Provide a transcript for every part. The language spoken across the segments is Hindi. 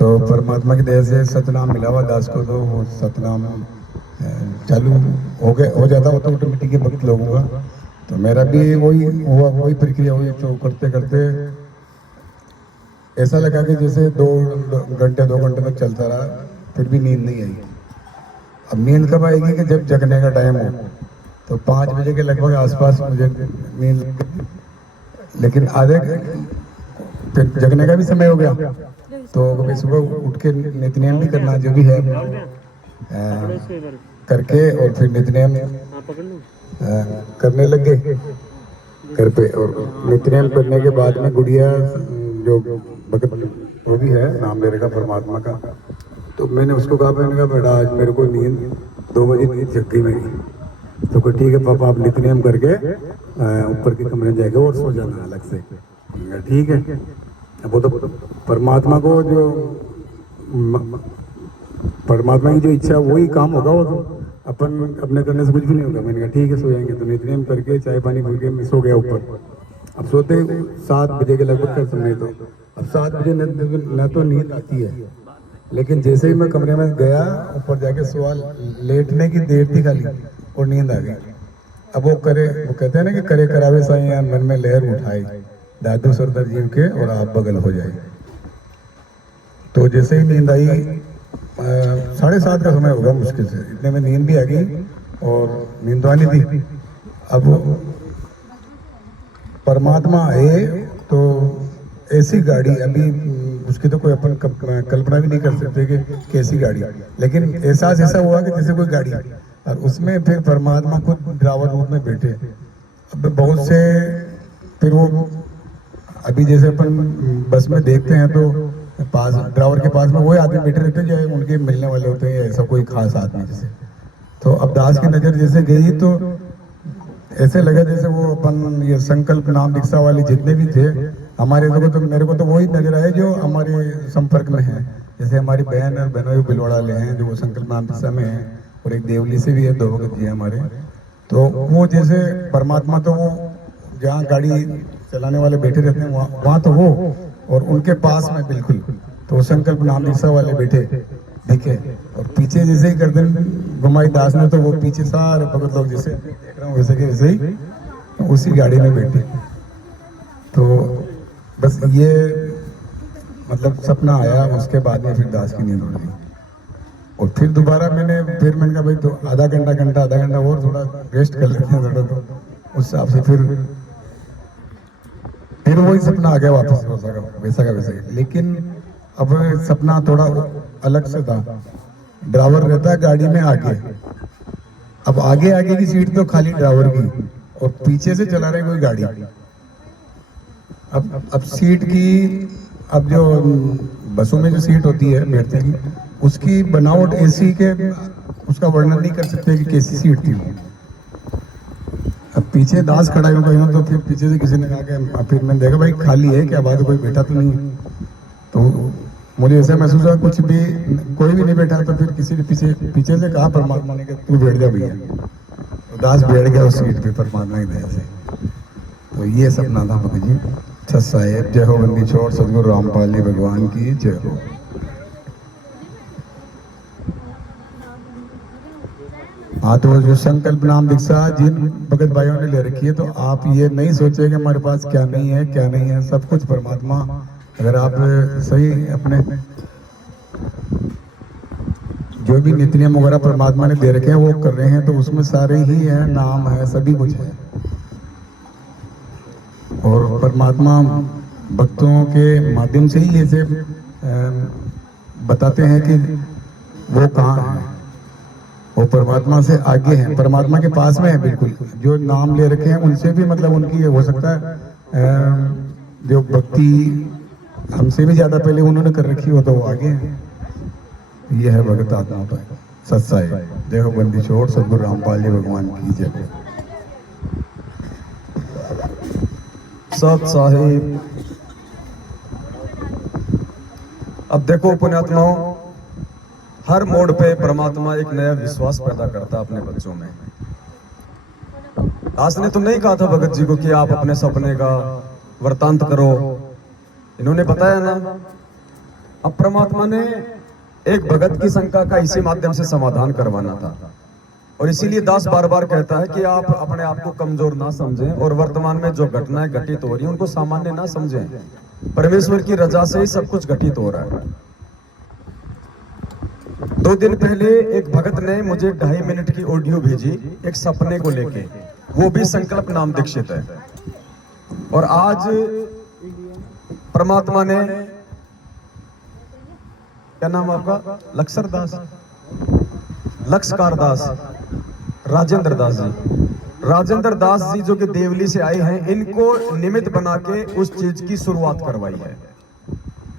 तो परमात्मा की दया से सतनाम मिला हुआ दास को, तो वो सतनाम चालू हो जाता हो तो ऑटोमेटिक भक्त लोगों का। तो मेरा भी वही हुआ, वही प्रक्रिया हुई। तो करते करते ऐसा लगा कि जैसे 2 घंटे तक चलता रहा, फिर भी नींद नहीं आई। अब नींद कब आएगी कि जब जगने का टाइम हो। तो 5 बजे के लगभग आसपास मुझे नींद लग गई। लेकिन आधे फिर जगने का भी समय हो गया। तो कभी सुबह उठ के नित्यनेम भी करना जो भी है करके, और फिर नित्यनेम करने लग गए घर पे। और नित्यनेम करने के बाद में गुड़िया जो भगत वो भी है, नाम ले रखा परमात्मा का। तो मैंने उसको कहा, मैंने कहा बेटा आज मेरे को नींद 2 बजे नींद जग गई मेरी। तो ठीक है पापा, आप नित्यनेम करके ऊपर के कमरे में जाएगा और सो जाना अलग से। ठीक है। अब वो तो परमात्मा को जो परमात्मा की जो इच्छा वही काम होगा, वो तो अपन अपने करने से कुछ भी नहीं होगा। मैंने कहा ठीक है सो जाएंगे। तो नित्यनेम करके चाय पानी पी के मैं सो गया ऊपर। अब सोते 7 बजे के लगभग का समय। तो अब 7 बजे न तो नींद आती है, लेकिन जैसे ही मैं कमरे में गया ऊपर जाके सवाल लेटने की देर थी खाली और नींद आ गई। अब वो कहते हैं ना कि करे करावे साईं यार मन में लहर उठाई, दादू सरदार जी के और आप बगल हो जाए। तो जैसे ही नींद आई, 7:30 का समय होगा मुश्किल से, इतने में नींद भी आ गई और नींद तो आनी थी। अब परमात्मा आए तो ऐसी गाड़ी, अभी उसकी तो कोई अपन कल्पना भी नहीं कर सकते कि कैसी गाड़ी, लेकिन एहसास ऐसा हुआ कि जैसे कोई गाड़ी, और उसमें फिर परमात्मा खुद ड्राइवर रूप में बैठे। अब बहुत से फिर वो अभी जैसे अपन बस में देखते हैं तो पास ड्राइवर के पास में वही आदमी बैठे रहते हैं जो उनके मिलने वाले होते हैं, ऐसा कोई खास आदमी जैसे। तो अब दास की नजर जैसे गई तो ऐसे लगा जैसे वो अपन ये संकल्प नाम दीक्षा वाले जितने भी थे हमारे, तो मेरे को तो वही नजर आए जो हमारे संपर्क में है। जैसे हमारी बहन और बहनों बिलवाड़ा वाले हैं जो वो संकल्प नाम दीक्षा में है, और एक देवली से भी है, 2 भगत जी है हमारे। तो वो जैसे परमात्मा तो वो जहाँ गाड़ी चलाने वाले बैठे रहते हैं वहाँ तो वो, और उनके पास में बिल्कुल तो संकल्प नाम दीक्षा वाले बैठे दिखे। और पीछे जैसे ही गर्दन घुमाई दास ने तो वो पीछे सारे भगत लोग जैसे देख रहा हूँ वैसे के वैसे ही उसी गाड़ी में बैठे। तो बस ये मतलब सपना आया। उसके बाद में फिर दास की नींद उड़ गई। और फिर दोबारा मैंने कहा भाई तो आधा घंटा और थोड़ा रेस्ट कर लेते हैं थोड़ा। तो उस हिसाब से फिर वही सपना आ गया वापस वैसा का वैसा। लेकिन अब सपना थोड़ा अलग से था। ड्राइवर रहता है गाड़ी में आगे, अब आगे की सीट तो खाली ड्राइवर की, और पीछे से चला रहे कोई गाड़ी। अब सीट की, अब जो बसों में जो सीट होती है बैठने की, उसकी बनावट ऐसी के उसका वर्णन नहीं कर सकते कि कैसी सीट थी। अब पीछे दास खड़ा हो गया तो फिर पीछे से किसी ने कहा कि फिर मैंने देखा भाई खाली है क्या बात है, कोई बैठा तो नहीं है। तो मुझे ऐसा महसूस हुआ कुछ भी कोई भी नहीं बैठा। तो फिर किसी ने पीछे से कहा परमात्मा ने कि तू बैठ जा भैया। तो दास बैठ गया उस सीट पे परमात्मा की दया से। तो ये सपना था भगत जी। अच्छा साहेब, जय हो बंदी छोड़ सदगुरु रामपाल जी भगवान की जय हो। हाँ, तो जो संकल्प नाम दीक्षा जिन भगत भाइयों ने ले रखी है, तो आप ये नहीं सोचे कि हमारे पास क्या नहीं है, सब कुछ परमात्मा। अगर आप सही अपने जो भी नित्यनियम वगैरह परमात्मा ने दे रखे हैं वो कर रहे हैं, तो उसमें सारे ही है, नाम है, सभी कुछ है। और परमात्मा भक्तों के माध्यम से ही ऐसे बताते हैं कि वो कहाँ है। वो परमात्मा से आगे हैं, परमात्मा के पास में है बिल्कुल। जो नाम ले रखे हैं उनसे भी मतलब उनकी हो सकता है जो भक्ति हमसे भी ज्यादा पहले उन्होंने कर रखी हो तो वो आगे हैं। ये है भगत आत्मा का सत्साई। जय हो बंदी छोड़ सदगुरु रामपाल जी भगवान की जय। सत साहिब। अब देखो पुण्यात्माओं, हर मोड़ पे परमात्मा एक नया विश्वास पैदा करता है अपने बच्चों में। दास ने तो नहीं कहा था भगत जी को कि आप अपने सपने का वृतांत करो, इन्होंने बताया ना अब परमात्मा ने एक भगत की शंका का इसी माध्यम से समाधान करवाना था, और इसीलिए दास बार बार कहता है कि आप अपने आप को कमजोर ना समझें और वर्तमान में जो घटनाएं घटित हो रही हैं उनको सामान्य ना समझें। परमेश्वर की रजा से ही सब कुछ घटित हो रहा है। 2 दिन पहले एक भगत ने मुझे 2.5 मिनट की ऑडियो भेजी एक सपने को लेके, वो भी संकल्प नाम दीक्षित है। और आज परमात्मा ने, क्या नाम आपका? लक्षर दास, लक्षकार दास, राजेंद्र दास जी, राजेंद्र दास जी जो कि देवली से आए हैं, इनको निमित्त बना के उस चीज की शुरुआत करवाई है।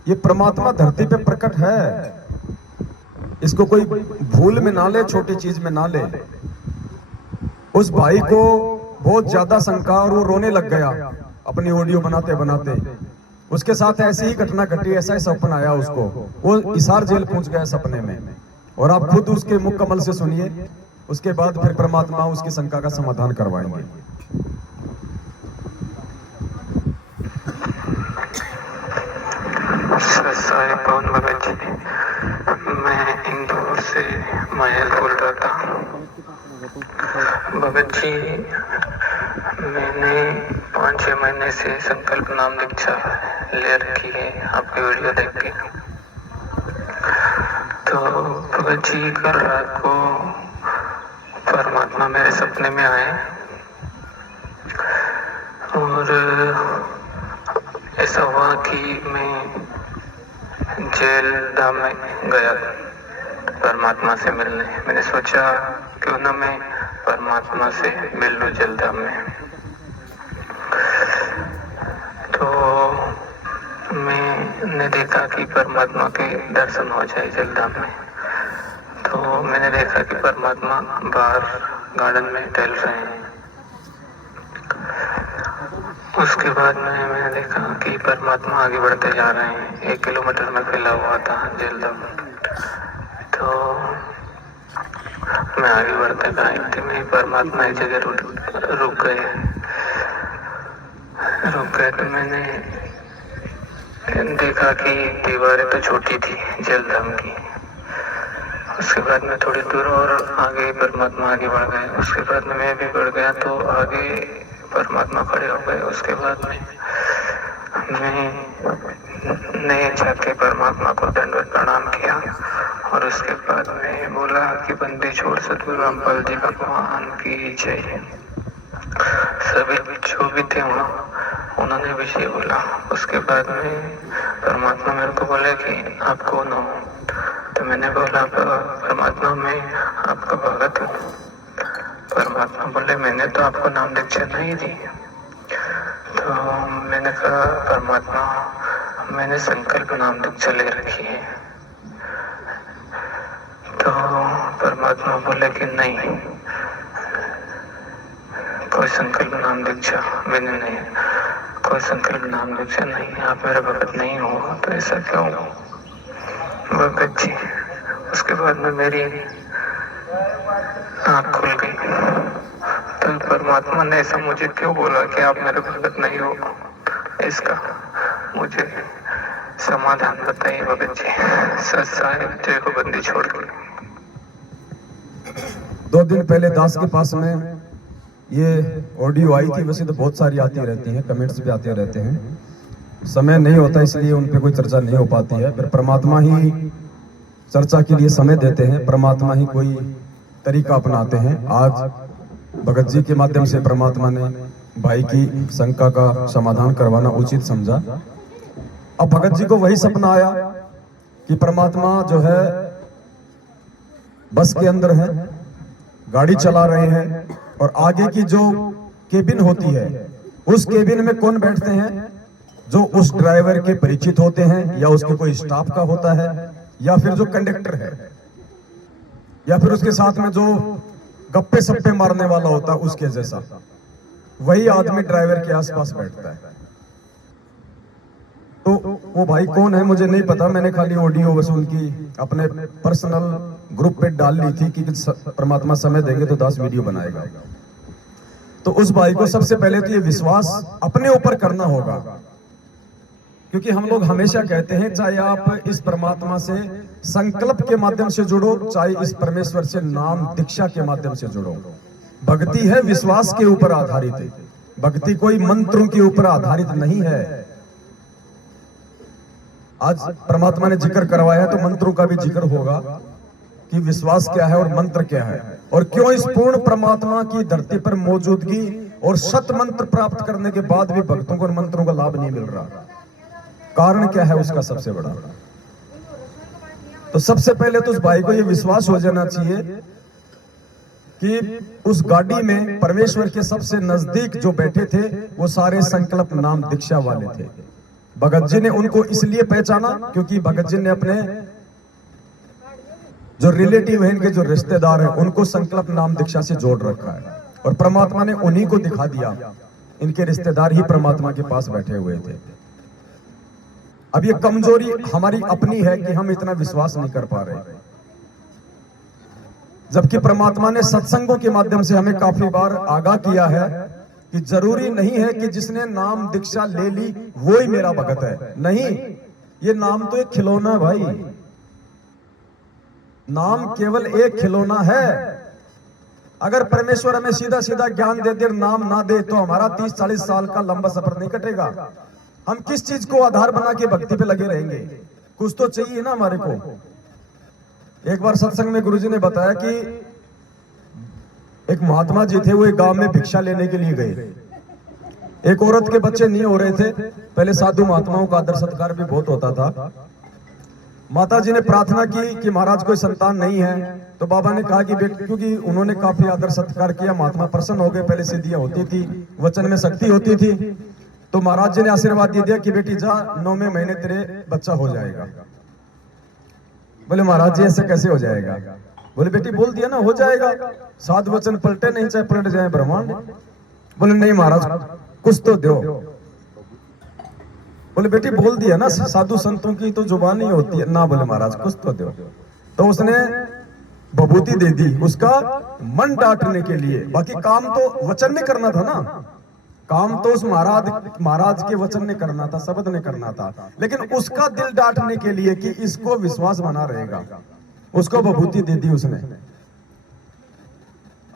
ये परमात्मा धरती पे प्रकट है, इसको कोई भूल में ना ले, छोटी चीज में ना ले। उस भाई को बहुत ज्यादा शंका और वो रोने लग गया अपनी ऑडियो बनाते बनाते। उसके साथ ऐसी ही घटना घटी, ऐसा ही सपना आया उसको, वो हिसार जेल पहुंच गया सपने में। और आप खुद उसके मुख कमल से सुनिए, उसके बाद फिर परमात्मा उसकी शंका का समाधान करवाएंगे। पवन भगत जी, मैं इंदौर से मायल बोल रहा था। भगत जी, मैंने 5-6 महीने से संकल्प नाम दीक्षा ले रखी है आपकी वीडियो देख के। तो भगत जी, कल रात को परमात्मा मेरे सपने में आए और ऐसा हुआ कि मैं जेल धाम में गया परमात्मा से मिलने। मैंने सोचा क्यों ना मैं परमात्मा से मिल लूं जेल धाम में। तो मैंने देखा कि परमात्मा के दर्शन हो जाए जेल धाम में। तो मैंने देखा कि परमात्मा बाहर गार्डन में टहल रहे हैं। उसके बाद में मैंने देखा कि परमात्मा आगे बढ़ते जा रहे हैं। 1 किलोमीटर में फैला हुआ था जेल धाम। तो मैं आगे बढ़ते गया, इतने में परमात्मा एक जगह रुक गए। तो मैंने देखा कि दीवारें तो छोटी थी जेल धाम की। उसके बाद में थोड़ी दूर और आगे परमात्मा आगे बढ़ गए। उसके बाद में मैं भी बढ़ गया तो आगे परमात्मा खड़े हो गए। उसके बाद में मैंने जाके परमात्मा को दंडवत प्रणाम किया और उसके बाद में बोला कि बंदी छोड़ सतगुरु रामपाल जी भगवान की जय। सभी जो भी थे वहाँ उन्होंने विषय बोला। उसके बाद में परमात्मा मेरे को बोले कि आप कौन हो? तो मैंने बोला परमात्मा मैं आपका भगत हूँ। परमात्मा बोले मैंने तो आपको नाम दीक्षा नहीं दी। तो मैंने कहा परमात्मा मैंने संकल्प नाम दीक्षा ले रखी है। तो परमात्मा बोले कि नहीं, कोई संकल्प नाम दीक्षा मैंने नहीं, कोई संकल्प नाम दीक्षा नहीं, आप मेरा भगत नहीं हो। तो ऐसा क्यों भगत जी? उसके बाद में मेरी आँख खुल गई। तो परमात्मा ने ऐसा मुझे क्यों बोला कि आप मेरे भगत नहीं हो, इसका मुझे समाधान बताइए भगत जी। सच साहिब जय को बंदी छोड़ के। 2 दिन पहले दास के पास में ये ऑडियो आई थी। वैसे तो बहुत सारी आती रहती हैं, कमेंट्स भी आते रहते हैं, समय नहीं होता इसलिए उन पे कोई चर्चा नहीं हो पाती है। फिर परमात्मा ही चर्चा के लिए समय देते हैं, परमात्मा ही कोई तरीका अपनाते हैं। आज भगत जी के माध्यम से परमात्मा ने भाई की शंका का समाधान करवाना उचित समझा। अब भगत जी को वही सपना आया कि परमात्मा जो है बस के अंदर है, गाड़ी चला रहे हैं और आगे की जो केबिन होती है उस केबिन में कौन बैठते हैं? जो उस ड्राइवर के परिचित होते हैं या उसके कोई स्टाफ का होता है या फिर जो कंडक्टर है या फिर उसके साथ में जो गप्पे सप्पे मारने वाला होता है उसके जैसा, वही आदमी ड्राइवर के आसपास बैठता है। तो वो भाई कौन है मुझे नहीं पता, मैंने खाली ऑडियो बस उनकी अपने पर्सनल ग्रुप पे डाल ली थी कि परमात्मा समय देंगे तो दास वीडियो बनाएगा। तो उस भाई को सबसे पहले तो ये विश्वास अपने ऊपर करना होगा क्योंकि हम लोग हमेशा कहते हैं चाहे आप इस परमात्मा से संकल्प के माध्यम से जुड़ो, चाहे इस परमेश्वर से नाम दीक्षा के माध्यम से जुड़ो, भक्ति है विश्वास के ऊपर आधारित है। भक्ति कोई मंत्रों के ऊपर आधारित नहीं है। आज परमात्मा ने जिक्र करवाया तो मंत्रों का भी जिक्र होगा कि विश्वास क्या है और मंत्र क्या है, और क्यों इस पूर्ण परमात्मा की धरती पर मौजूदगी और सत मंत्र प्राप्त करने के बाद भी भक्तों को मंत्रों का लाभ नहीं मिल रहा। कारण क्या है उसका सबसे बड़ा? तो सबसे पहले तो उस भाई को यह विश्वास हो जाना चाहिए कि उस गाड़ी में परमेश्वर के सबसे नजदीक जो बैठे थे वो सारे संकल्प नाम दीक्षा वाले थे। भगत जी ने उनको इसलिए पहचाना क्योंकि भगत जी ने अपने जो रिलेटिव हैं, इनके जो रिश्तेदार हैं, उनको संकल्प नाम दीक्षा से जोड़ रखा है, और परमात्मा ने उन्हीं को दिखा दिया। इनके रिश्तेदार ही परमात्मा के पास बैठे हुए थे। अब ये कमजोरी हमारी अपनी है कि हम इतना विश्वास नहीं कर पा रहे, जबकि परमात्मा ने सत्संगों के माध्यम से हमें काफी बार आगाह किया है कि जरूरी नहीं है कि जिसने नाम दीक्षा ले ली वो ही मेरा भगत है। नहीं, ये नाम तो एक खिलौना है भाई, नाम केवल एक खिलौना है। अगर परमेश्वर हमें सीधा सीधा ज्ञान दे दे, नाम ना दे, तो हमारा 30-40 साल का लंबा सफर नहीं कटेगा। हम किस चीज को आधार बना के भक्ति पे लगे रहेंगे? कुछ तो चाहिए ना हमारे को। एक बार सत्संग में गुरुजी ने बताया कि एक महात्मा जी थे, वो एक गांव में भिक्षा लेने के लिए गए। एक औरत के बच्चे नहीं हो रहे थे। पहले साधु महात्माओं का आदर सत्कार भी बहुत होता था। माता जी ने प्रार्थना की कि महाराज कोई संतान नहीं है, तो बाबा ने कहा कि बेटे, क्योंकि उन्होंने काफी आदर सत्कार किया, महात्मा प्रसन्न हो गए। पहले सिद्धियां होती थी, वचन में शक्ति होती थी, तो महाराज जी ने आशीर्वाद दे दिया कि बेटी जा, 9वें महीने तेरे बच्चा हो जाएगा। बोले महाराज जी ऐसे कैसे हो जाएगा? बोले बेटी बोल दिया ना हो जाएगा, 7 वचन पलटे नहीं चाहे पलट जाए ब्रह्मांड। बोले नहीं महाराज कुछ तो दो। बोले बेटी बोल दिया ना, साधु संतों की तो जुबान ही होती है ना। बोले महाराज कुछ तो दो। तो उसने बभूति दे दी उसका मन डांटने के लिए। बाकी काम तो वचन ने करना था ना, काम तो उस महाराज के वचन ने करना था, शब्द ने करना था, लेकिन उसका दिल डांटने के लिए कि इसको विश्वास बना रहेगा, उसको बभूति दे दी उसने।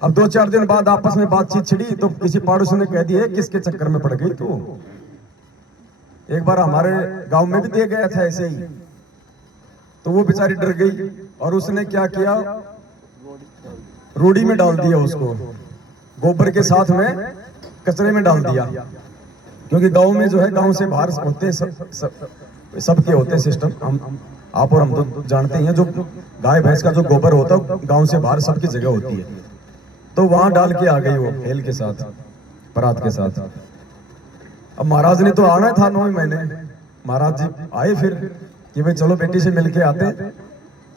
अब 2-4 दिन बाद आपस में बातचीत छिड़ी तो किसी पड़ोसी ने कह दिया किसके चक्कर में पड़ गई तू? एक बार हमारे गांव में भी दिया गया था ऐसे ही। तो वो बेचारी डर गई और उसने क्या किया, रूढ़ी में डाल दिया उसको, गोबर के साथ में कचरे में डाल दिया। क्योंकि गांव में जो है, गांव से बाहर होते सबके होते हैं सिस्टम, हम आप और हम तो जानते हैं, जो गाय भैंस का जो गोबर होता है गांव से बाहर सबकी जगह होती है। तो वहां डाल के आ गई वो हेल के साथ, परात के साथ। अब महाराज ने तो आना था 9 महीने। महाराज जी आए फिर कि भाई चलो बेटी से मिलके आते।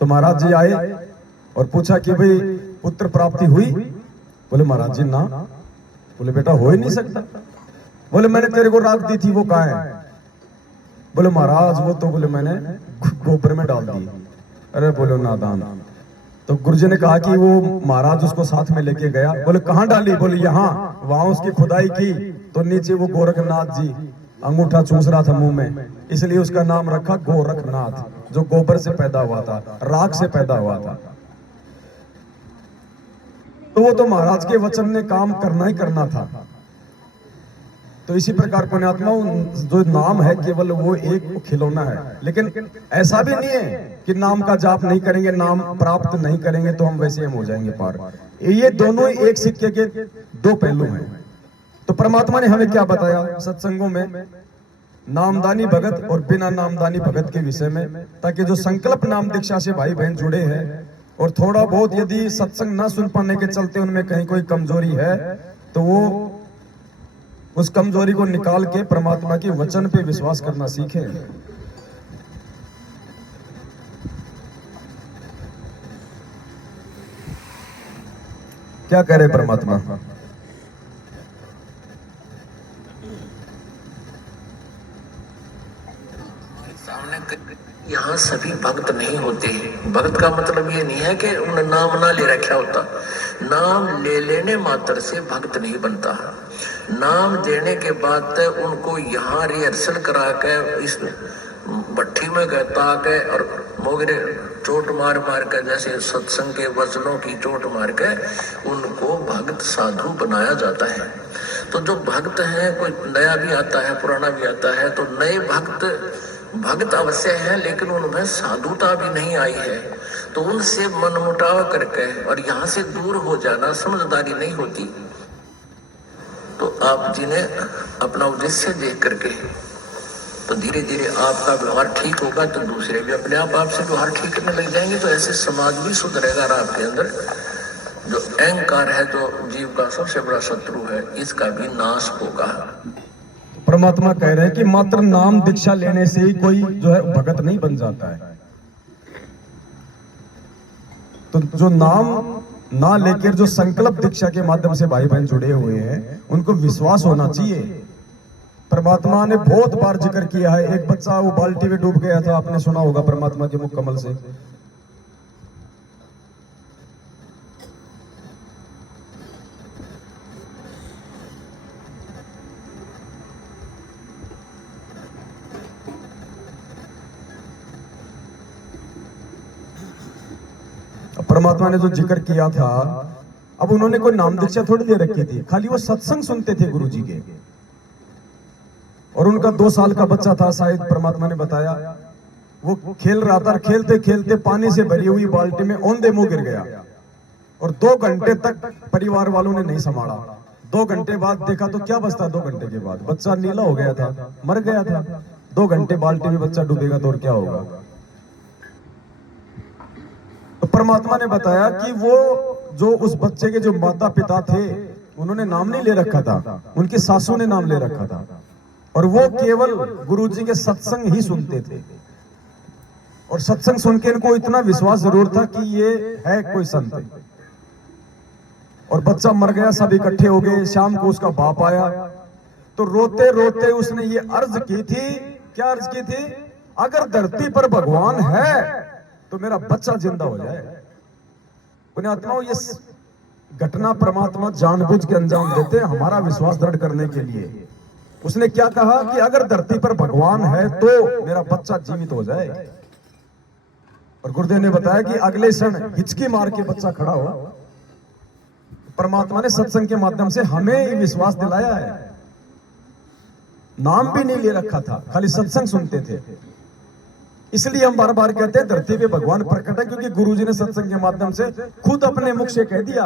तो महाराज जी आए और पूछा कि भाई पुत्र प्राप्ति हुई? बोले महाराज जी ना। बोले बेटा हो ही नहीं सकता। बोले मैंने तेरे को राख दी थी, वो कहाँ है? बोले महाराज वो तो बोले मैंने गोबर में डाल दी। अरे बोलो नादान। तो गुरुजी ने कहा कि वो महाराज उसको साथ में लेके गया। बोले कहाँ डाली? बोले यहाँ। वहां उसकी खुदाई की तो नीचे वो गोरखनाथ जी अंगूठा चूस रहा था मुंह में, इसलिए उसका नाम रखा गोरखनाथ, जो गोबर से पैदा हुआ था, राख से पैदा हुआ था। तो वो तो महाराज के वचन ने काम करना ही करना था। तो इसी प्रकार पुण्यात्माओं, जो नाम है केवल वो एक खिलौना है। लेकिन ऐसा भी नहीं है कि नाम का जाप नहीं करेंगे, नाम प्राप्त नहीं करेंगे तो हम वैसे हम हो जाएंगे पार। ये दोनों ही एक सिक्के के 2 पहलू हैं। तो परमात्मा ने हमें क्या बताया सत्संगों में? नामदानी भगत और बिना नामदानी भगत के विषय में, ताकि जो संकल्प नाम दीक्षा से भाई बहन जुड़े हैं और थोड़ा बहुत यदि सत्संग न सुन पाने के चलते उनमें कहीं कोई कमजोरी है, तो वो उस कमजोरी को निकाल के परमात्मा के वचन पे विश्वास करना सीखें। क्या कह रहे परमात्मा? यहाँ सभी भक्त नहीं होते। भक्त का मतलब ये नहीं है कि उन्हें नाम ना ले रखा होता, नाम ले लेने मात्र से भक्त नहीं बनता। नाम देने के बाद उनको यहाँ रिहर्सल करा के इस भट्ठी में कहता के और मोगरे चोट मार मार के, जैसे सत्संग के वचनों की चोट मार के उनको भक्त साधु बनाया जाता है। तो जो भक्त हैं, कोई नया भी आता है पुराना भी आता है, तो नए भक्त अवश्य है लेकिन उनमें साधुता भी नहीं आई है। तो उनसे मनमुटाव करके और यहाँ से दूर हो जाना समझदारी नहीं होती। तो आप जिन्हें अपना उद्देश्य देख करके तो धीरे धीरे आपका व्यवहार ठीक होगा तो दूसरे भी अपने आप आपसे व्यवहार ठीक करने लग जाएंगे। तो ऐसे समाज भी सुधरेगा और आपके अंदर जो अहंकार है, जो जीव का सबसे बड़ा शत्रु है, इसका भी नाश होगा। परमात्मा कह रहे हैं कि मात्र नाम दीक्षा लेने से ही कोई जो है भगत नहीं बन जाता है। तो जो नाम ना लेकर जो संकल्प दीक्षा के माध्यम से भाई बहन जुड़े हुए हैं, उनको विश्वास होना चाहिए। परमात्मा ने बहुत बार जिक्र किया है। एक बच्चा वो बाल्टी में डूब गया था, आपने सुना होगा परमात्मा के मुख कमल से। परमात्मा ने जो जिक्र किया था, अब उन्होंने कोई नाम दीक्षा थोड़ी दे रखी थी, खाली वो सत्संग सुनते थे गुरु जी के। और उनका 2 साल का बच्चा था शायद, परमात्मा ने बताया। वो खेल रहा था, खेलते खेलते पानी से भरी हुई बाल्टी में औंधे मुंह गिर गया और 2 घंटे तक परिवार वालों ने नहीं संभाला। 2 घंटे बाद देखा तो क्या बचता, 2 घंटे के बाद बच्चा नीला हो गया था, मर गया था। 2 घंटे बाल्टी में बच्चा डूबेगा तो और क्या होगा। तो परमात्मा ने बताया कि वो जो उस बच्चे के जो माता पिता थे, उन्होंने नाम नहीं ले रखा था, उनकी सासू ने नाम ले रखा था। और वो केवल गुरुजी के सत्संग ही सुनते थे। और सत्संग सुन के इनको इतना विश्वास जरूर था कि ये है कोई संत। और बच्चा मर गया, सब इकट्ठे हो गए। शाम को उसका बाप आया तो रोते रोते उसने ये अर्ज की थी। क्या अर्ज की थी? अगर धरती पर भगवान है तो मेरा बच्चा जिंदा हो जाए। उन्हें आत्माओं, ये घटना परमात्मा जानबूझ के अंजाम देते हमारा विश्वास दृढ़ करने के लिए। उसने क्या कहा कि अगर धरती पर भगवान है तो मेरा बच्चा जीवित हो जाए। और गुरुदेव ने बताया कि अगले क्षण हिचकी मार के बच्चा खड़ा हुआ। परमात्मा ने सत्संग के माध्यम से हमें विश्वास दिलाया है। नाम भी नहीं ले रखा था, खाली सत्संग सुनते थे। इसलिए हम बार बार कहते हैं धरती पे भगवान प्रकट है, क्योंकि गुरुजी ने सत्संग के माध्यम से खुद अपने मुख से कह दिया,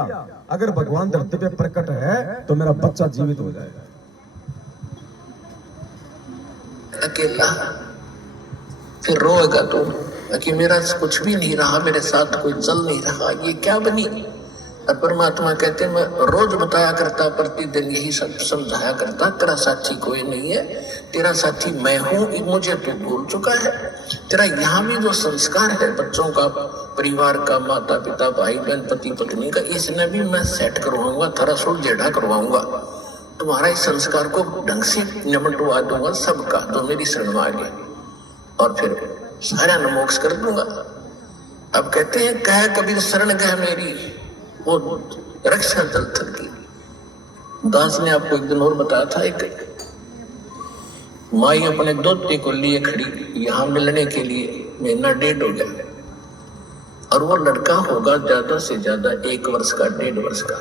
अगर भगवान धरती पे प्रकट है तो मेरा बच्चा जीवित हो जाएगा। अकेला फिर रोएगा तो कि मेरा कुछ भी नहीं रहा, मेरे साथ कोई चल नहीं रहा, ये क्या बनी। और परमात्मा कहते मैं रोज बताया करता, प्रतिदिन यही सब समझाया करता, तेरा साथी कोई नहीं है, तेरा साथी मैं हूं, मुझे तू भूल चुका है। तेरा यहाँ भी जो संस्कार है बच्चों का, परिवार का, माता पिता, भाई बहन, पति पत्नी का, इसने भी मैं सेट करवाऊंगा, थोड़ा सुलझेड़ा करवाऊंगा। तुम्हारा इस संस्कार को ढंग से निपटवा दूंगा सबका जो मेरी शरण में आ गए, और फिर सारा न मोक्ष कर दूंगा। अब कहते हैं कह कबीर शरण गह मेरी, वो रक्षा दल थल की। दास ने आपको एक दिन और बताया था, एक माई अपने दोते को लिए खड़ी, यहाँ मिलने के लिए महीना 1.5 हो गया, और वो लड़का होगा ज्यादा से ज्यादा 1 वर्ष का, 1.5 वर्ष का।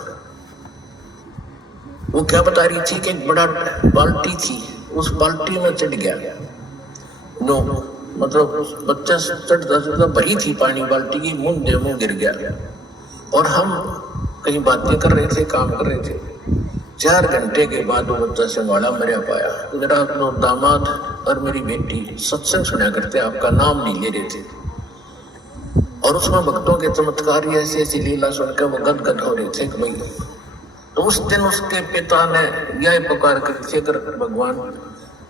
वो क्या बता रही थी कि एक बड़ा बाल्टी थी, उस बाल्टी में चढ़ गया। नो मतलब बच्चा चढ़ता चढ़ता भरी थी पानी बाल्टी की, मुंह गिर गया। और हम कहीं बातें कर रहे थे, काम कर रहे थे। 4 घंटे के बाद वो बच्चा संभाला, मरा पाया। मेरा दामाद और मेरी बेटी सत्संग सुना करते, आपका नाम नहीं ले रहे थे, और उसमें भक्तों के चमत्कार ऐसी ऐसी लीला सुनकर वो गदगद हो रहे थे कि भाई। तो उस दिन उसके पिता ने यह पुकार कर, अगर भगवान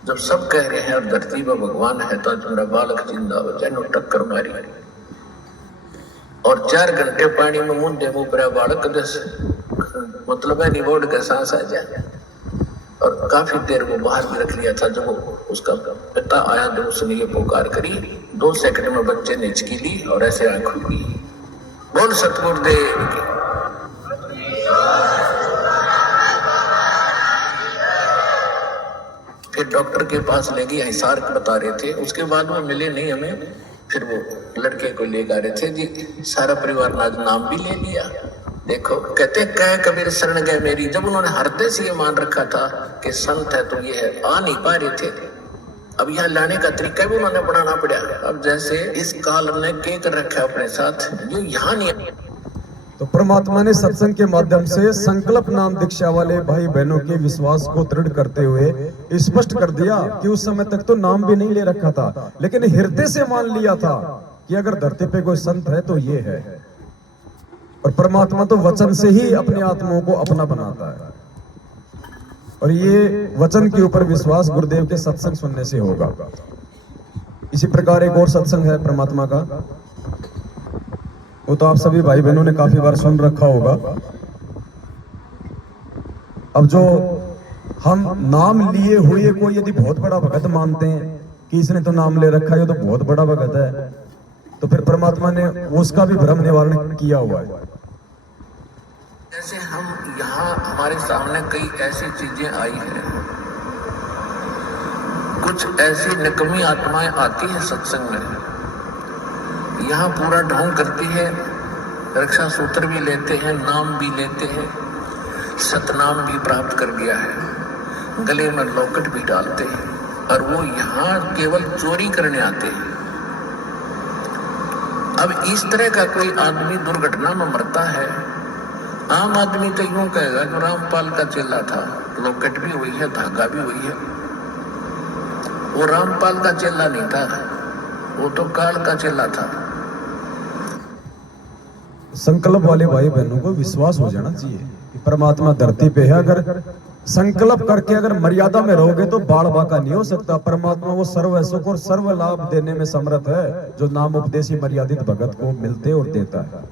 जब सब कह रहे हैं और धरती पर भगवान है तो मेरा बालक जिंदा हो जाए, टक्कर मारी। और 4 घंटे पानी में मुंह देखो पर बालक मतलब है रिवॉर्ड का सांस आ जाए। और काफी देर वो बाहर भी रख लिया था। जब उसका पिता आया तो उसने ये पुकार करी, 2 सेकंड में बच्चे ने हिचकी ली और ऐसे आंख खुली। बोल सतगुरुदेव की। फिर डॉक्टर के पास ले गए, हिसार बता रहे थे, उसके बाद में मिले नहीं हमें। फिर वो लड़के को ले रहे थे जी, सारा परिवार ने आज नाम भी ले लिया। देखो कहते कह कबीर शरण गए मेरी, जब उन्होंने हृदय से ये मान रखा था कि संत है तो ये है, आ नहीं पा रहे थे। अब यहाँ लाने का तरीका भी उन्होंने बढ़ाना पड़ा। अब जैसे इस काल ने के कर रखा अपने साथ, जो यहाँ नहीं। तो परमात्मा ने सत्संग के माध्यम से संकल्प नाम दीक्षा वाले भाई बहनों के विश्वास को दृढ़ करते हुए स्पष्ट कर दिया कि उस समय तक तो नाम भी नहीं ले रखा था, लेकिन हृदय से मान लिया था कि अगर धरती पे कोई संत है तो ये है। और परमात्मा तो वचन से ही अपने आत्माओं को अपना बनाता है, और ये वचन के ऊपर विश्वास गुरुदेव के सत्संग सुनने से होगा। इसी प्रकार एक और सत्संग है परमात्मा का, वो तो आप सभी भाई बहनों ने काफी बार सुन रखा होगा। अब जो हम नाम लिए हुए को यदि बहुत बड़ा भगत मानते हैं कि इसने तो नाम ले रखा है, ये तो बहुत बड़ा भगत है, तो फिर परमात्मा ने उसका भी भ्रम निवारण किया हुआ है। जैसे हम यहाँ हमारे सामने कई ऐसी चीजें आई हैं, कुछ ऐसी निकमी आत्माएं आती हैं सत्संग में, यहाँ पूरा ढोंग करती है, रक्षा सूत्र भी लेते हैं, नाम भी लेते हैं, सतनाम भी प्राप्त कर लिया है, गले में लॉकेट भी डालते हैं, और वो यहाँ केवल चोरी करने आते हैं। अब इस तरह का कोई आदमी दुर्घटना में मरता है, आम आदमी तो यूं कहेगा कि रामपाल का चेला था, लॉकेट भी वही है, धागा भी वही है। वो रामपाल का चेला नहीं था, वो तो काल का चेला था। संकल्प वाले भाई बहनों को विश्वास हो जाना चाहिए कि परमात्मा धरती पे है। अगर संकल्प करके अगर मर्यादा में रहोगे तो बाढ़ बाका नहीं हो सकता। परमात्मा वो सर्व सुख और सर्व लाभ देने में समर्थ है, जो नाम उपदेशी मर्यादित भगत को मिलते और देता है।